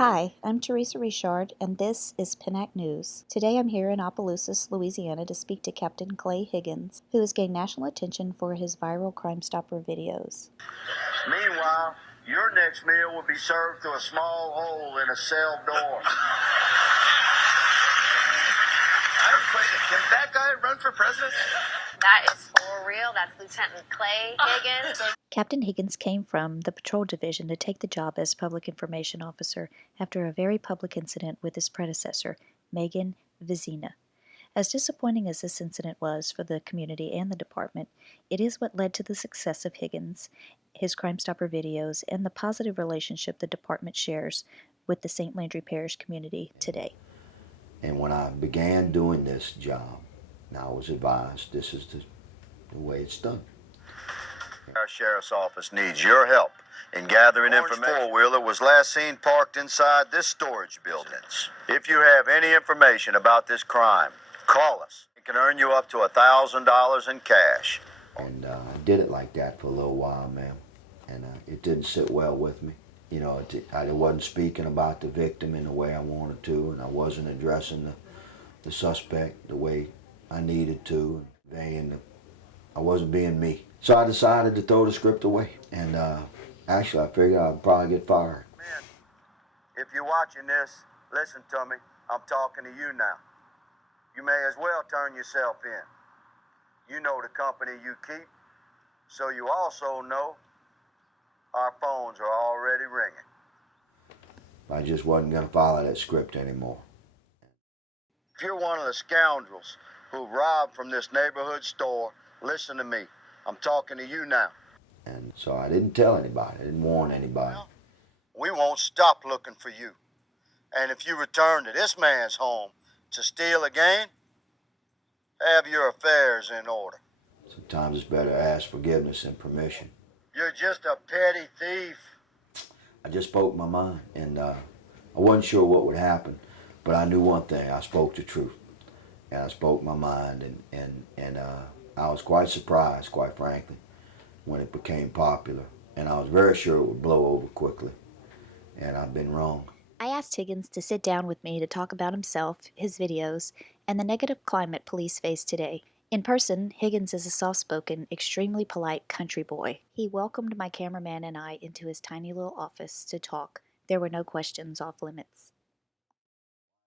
Hi, I'm Teresa Richard, and this is Pinnack News. Today I'm here in Opelousas, Louisiana to speak to Captain Clay Higgins, who has gained national attention for his viral Crime Stopper videos. Meanwhile, your next meal will be served through a small hole in a cell door. I have a question. Can that guy run for president? That is for real. That's Lieutenant Clay Higgins. Captain Higgins came from the Patrol Division to take the job as Public Information Officer after a very public incident with his predecessor, Megan Vizina. As disappointing as this incident was for the community and the department, it is what led to the success of Higgins, his Crime Stopper videos, and the positive relationship the department shares with the St. Landry Parish community today. And when I began doing this job, I was advised this is the way it's done. Our sheriff's office needs your help in gathering information. Four-wheeler was last seen parked inside this storage building. If you have any information about this crime, call us. It can earn you up to $1,000 in cash. And I did it like that for a little while, ma'am. And it didn't sit well with me. You know, I wasn't speaking about the victim in the way I wanted to, and I wasn't addressing the suspect the way I needed to. I wasn't being me. So I decided to throw the script away. And actually, I figured I'd probably get fired. Man, if you're watching this, listen to me. I'm talking to you now. You may as well turn yourself in. You know the company you keep, so you also know our phones are already ringing. I just wasn't going to follow that script anymore. If you're one of the scoundrels who robbed from this neighborhood store, listen to me. I'm talking to you now. And so I didn't tell anybody. I didn't warn anybody. Well, we won't stop looking for you. And if you return to this man's home to steal again, have your affairs in order. Sometimes it's better to ask forgiveness and permission. You're just a petty thief. I just spoke my mind, and I wasn't sure what would happen, but I knew one thing. I spoke the truth, and I spoke my mind, and I was quite surprised, quite frankly, when it became popular, and I was very sure it would blow over quickly, and I've been wrong. I asked Higgins to sit down with me to talk about himself, his videos, and the negative climate police face today. In person, Higgins is a soft-spoken, extremely polite country boy. He welcomed my cameraman and I into his tiny little office to talk. There were no questions off limits.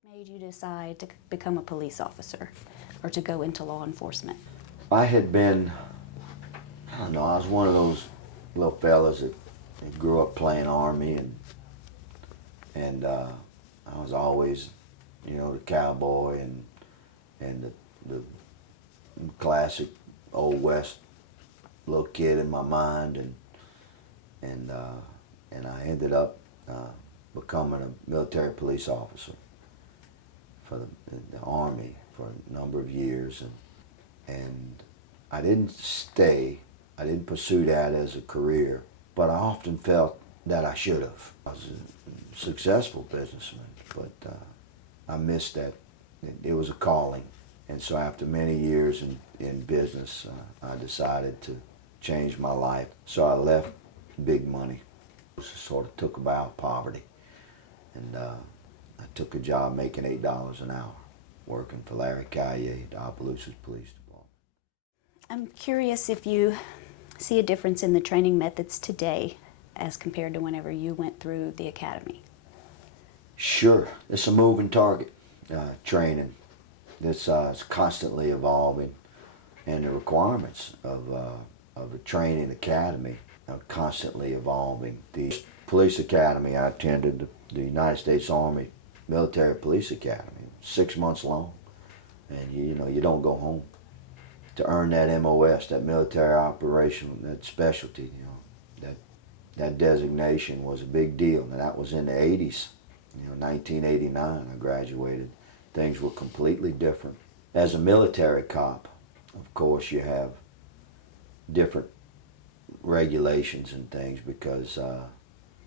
What made you decide to become a police officer or to go into law enforcement? I had been, I don't know, I was one of those little fellas that grew up playing Army, and I was always, you know, the cowboy and the classic Old West little kid in my mind, and I ended up becoming a military police officer for the Army for a number of years, and I didn't stay. I didn't pursue that as a career, but I often felt that I should have. I was a successful businessman, but I missed that. It was a calling. And so after many years in business, I decided to change my life. So I left big money, sort of took a vow of poverty. And I took a job making $8 an hour, working for Larry Collier, the Opelousas Police Department. I'm curious if you see a difference in the training methods today as compared to whenever you went through the academy. Sure, it's a moving target, training. This is constantly evolving, and the requirements of a training academy are constantly evolving. The police academy I attended, the United States Army Military Police Academy, 6 months long, and you don't go home. To earn that MOS, that military operational, that specialty, that designation was a big deal, and that was in the 80s. 1989, I graduated. Things were completely different. As a military cop, of course, you have different regulations and things because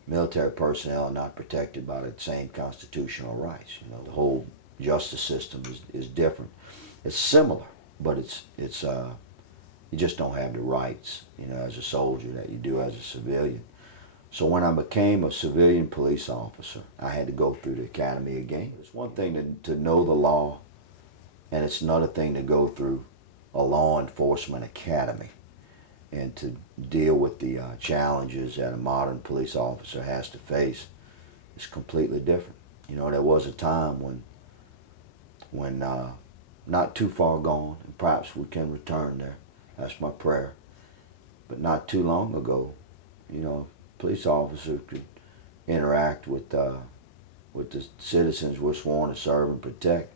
military personnel are not protected by the same constitutional rights. The whole justice system is different. It's similar, but it's you just don't have the rights, as a soldier that you do as a civilian. So when I became a civilian police officer, I had to go through the academy again. It's one thing to know the law, and it's another thing to go through a law enforcement academy and to deal with the challenges that a modern police officer has to face. It's completely different. You know, there was a time when not too far gone, and perhaps we can return there. That's my prayer. But not too long ago, you know, police officer could interact with the citizens we're sworn to serve and protect,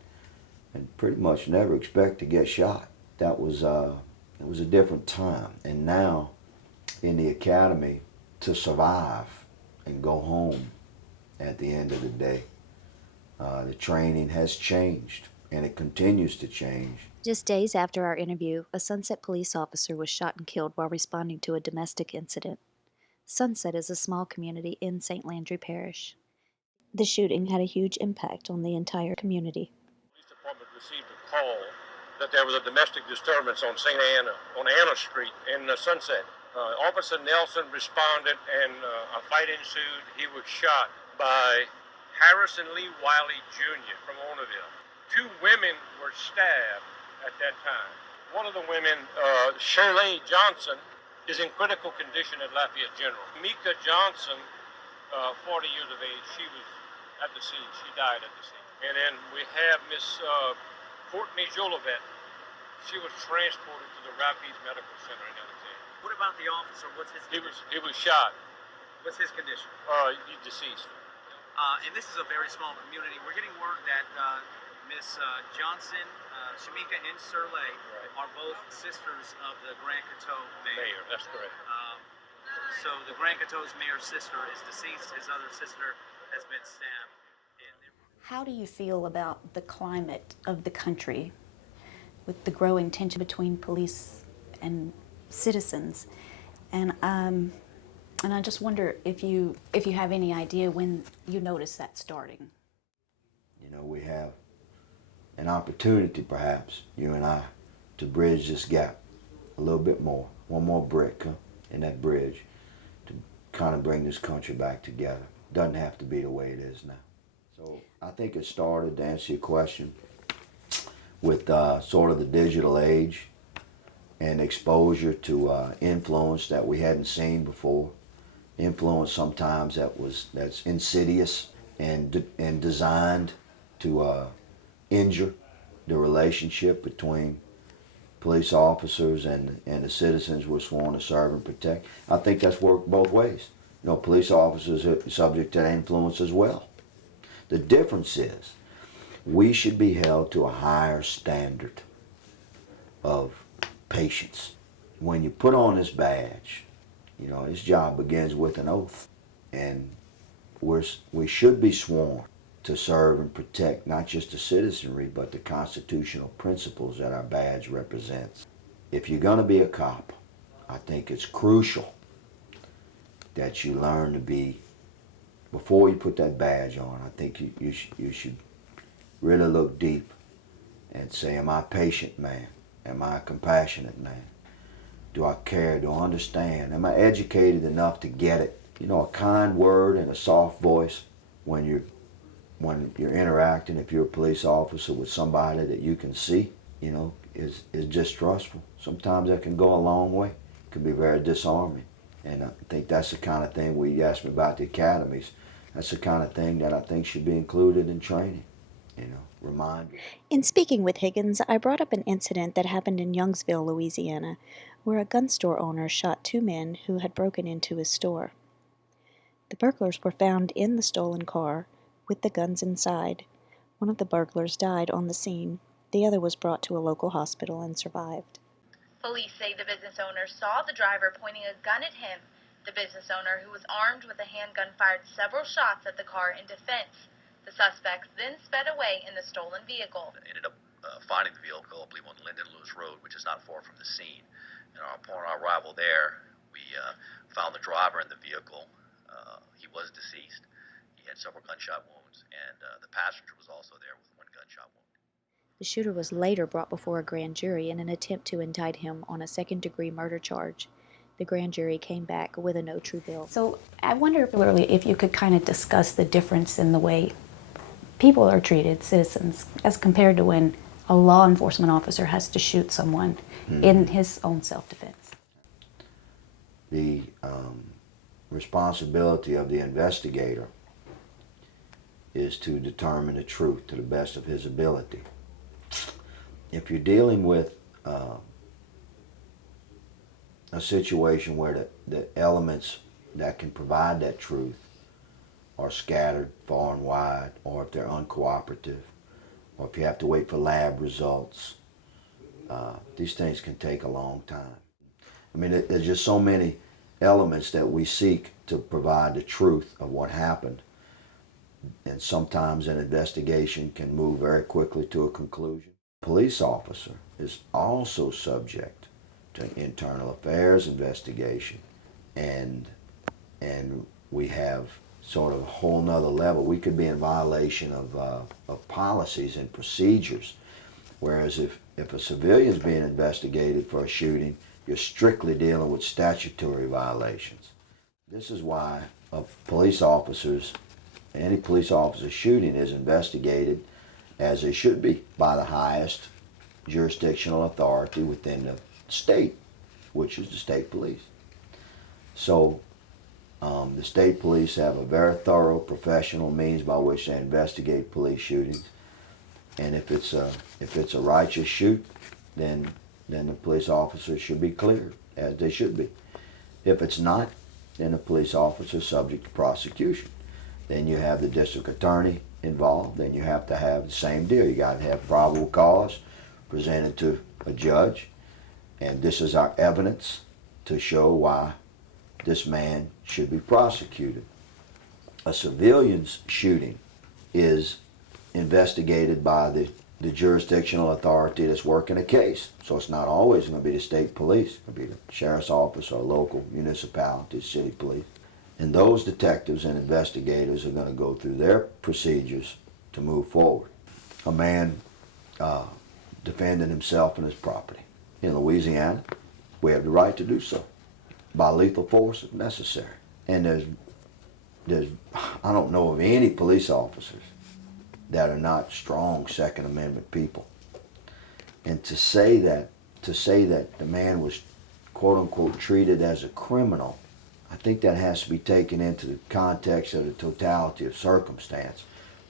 and pretty much never expect to get shot. That was it was a different time. And now, in the academy, to survive and go home at the end of the day, the training has changed, and it continues to change. Just days after our interview, a Sunset police officer was shot and killed while responding to a domestic incident. Sunset is a small community in St. Landry Parish. The shooting had a huge impact on the entire community. The police department received a call that there was a domestic disturbance on St. Anna, on Anna Street in Sunset. Officer Nelson responded and a fight ensued. He was shot by Harrison Lee Wiley Jr. from Orneville. 2 women were stabbed at that time. One of the women, Shirley Johnson, is in critical condition at Lafayette General. Mika Johnson, 40 years of age, she was at the scene. She died at the scene. And then we have Miss Courtney Jolivet. She was transported to the Rapides Medical Center in Alexandria. What about the officer? What's his condition? He was shot. What's his condition? He's deceased. And this is a very small community. We're getting word that Miss Johnson, Shamika, and Shirley are both sisters of the Grand Coteau mayor. That's correct. So the Grand Coteau's mayor's sister is deceased. His other sister has been stabbed. How do you feel about the climate of the country with the growing tension between police and citizens? And I just wonder if you have any idea when you notice that starting. You know, we have an opportunity, perhaps, you and I, to bridge this gap a little bit more. One more brick in that bridge to kind of bring this country back together. Doesn't have to be the way it is now. So I think it started, to answer your question, with sort of the digital age and exposure to influence that we hadn't seen before. Influence sometimes that's insidious and designed to injure the relationship between police officers and the citizens we're sworn to serve and protect. I think that's worked both ways. You know, police officers are subject to influence as well. The difference is we should be held to a higher standard of patience. When you put on this badge, you know, this job begins with an oath, and we should be sworn to serve and protect not just the citizenry, but the constitutional principles that our badge represents. If you're going to be a cop, I think it's crucial that you learn to be, before you put that badge on, I think you should really look deep and say, am I a patient man? Am I a compassionate man? Do I care? Do I understand? Am I educated enough to get it? You know, a kind word and a soft voice when you're interacting, if you're a police officer with somebody that you can see, you know, is distrustful. Sometimes that can go a long way. It can be very disarming. And I think that's the kind of thing, you asked me about the academies, that's the kind of thing that I think should be included in training, you know, reminders. In speaking with Higgins, I brought up an incident that happened in Youngsville, Louisiana, where a gun store owner shot 2 men who had broken into his store. The burglars were found in the stolen car with the guns inside. One of the burglars died on the scene. The other was brought to a local hospital and survived. Police say the business owner saw the driver pointing a gun at him. The business owner, who was armed with a handgun, fired several shots at the car in defense. The suspects then sped away in the stolen vehicle. Ended up finding the vehicle, I believe, on Linden Lewis Road, which is not far from the scene. And upon our arrival there, we found the driver in the vehicle. He was deceased. He had several gunshot wounds, and the passenger was also there with 1 gunshot wound. The shooter was later brought before a grand jury in an attempt to indict him on a second-degree murder charge. The grand jury came back with a no true bill. So I wonder particularly if you could kind of discuss the difference in the way people are treated, citizens, as compared to when a law enforcement officer has to shoot someone in his own self-defense. The responsibility of the investigator is to determine the truth to the best of his ability. If you're dealing with a situation where the elements that can provide that truth are scattered far and wide, or if they're uncooperative, or if you have to wait for lab results, these things can take a long time. I mean, there's just so many elements that we seek to provide the truth of what happened, and sometimes an investigation can move very quickly to a conclusion. A police officer is also subject to an internal affairs investigation, and we have sort of a whole nother level. We could be in violation of policies and procedures, whereas if a civilian is being investigated for a shooting, you're strictly dealing with statutory violations. This is why any police officer shooting is investigated, as it should be, by the highest jurisdictional authority within the state, which is the state police. So the state police have a very thorough professional means by which they investigate police shootings, and if it's a righteous shoot, then the police officer should be cleared, as they should be. If it's not, then the police officer is subject to prosecution. Then you have the district attorney involved. Then you have to have the same deal. You got to have probable cause presented to a judge, and this is our evidence to show why this man should be prosecuted. A civilian's shooting is investigated by the jurisdictional authority that's working a case. So it's not always going to be the state police. It could be the sheriff's office or local municipality, city police. And those detectives and investigators are going to go through their procedures to move forward. A man defending himself and his property. In Louisiana, we have the right to do so, by lethal force if necessary. And I don't know of any police officers that are not strong Second Amendment people. And to say that the man was quote unquote treated as a criminal, I think that has to be taken into the context of the totality of circumstance.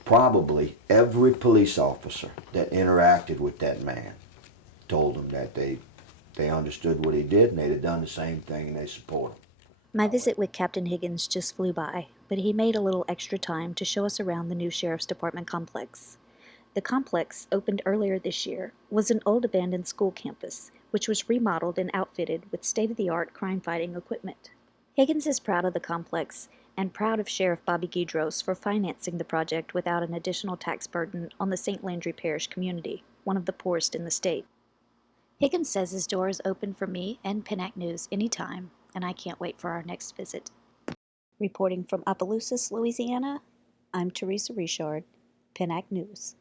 Probably every police officer that interacted with that man told him that they understood what he did and they'd have done the same thing, and they support him. My visit with Captain Higgins just flew by, but he made a little extra time to show us around the new Sheriff's Department complex. The complex, opened earlier this year, was an old abandoned school campus, which was remodeled and outfitted with state-of-the-art crime-fighting equipment. Higgins is proud of the complex and proud of Sheriff Bobby Guidros for financing the project without an additional tax burden on the St. Landry Parish community, one of the poorest in the state. Higgins says his door is open for me and Pinnack News anytime, and I can't wait for our next visit. Reporting from Opelousas, Louisiana, I'm Teresa Richard, Pinnack News.